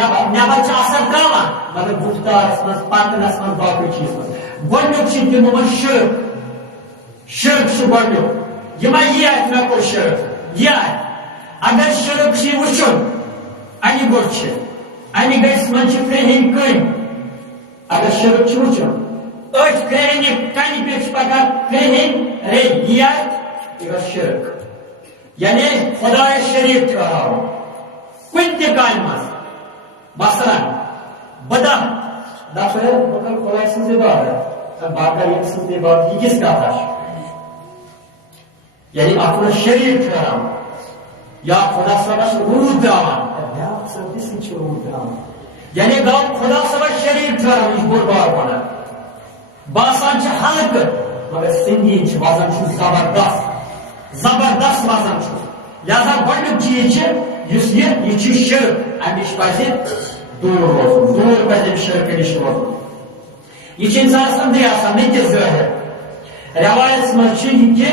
نبر اثر ترا مگر گفتارس من پتنس من باقی چیز گونیک تمو شرک گونیک یہ مے کور شرک یہ اگر شرک وچن امہ گوٹ امہ گھس من کرہن کن اگر شرک وچن أج کرہن کن پہ پکان کرہن رے یہ شرک یعنی خدا شریف ٹھہراو کن تہ کامہ مز مثلا بدا دپر بہ خدا سٕنٛز عبادت باقی یم سٕنٛز عبادت یہ کس کتھا یعنی اتھ شریف ٹھہراو یا خدا صاحبس روٗد تراوان بیاکھ صاحب تہِ روٗد تراوان یعنی گو خدا صاحبس شریف ٹھہراو یہ بوٚڑ بار ونان باسان ہلکہ مگر سنگین وزن زبردست وزن لہذا گۄڈنیُک چیز یہ شرک امش پزِ دور روزُن دور پزِ شرکہٕ نش روزُن یہ انسانس اندرے آسان نہ کہ ظٲہر روایتس منٛز چھُ یہِ کہ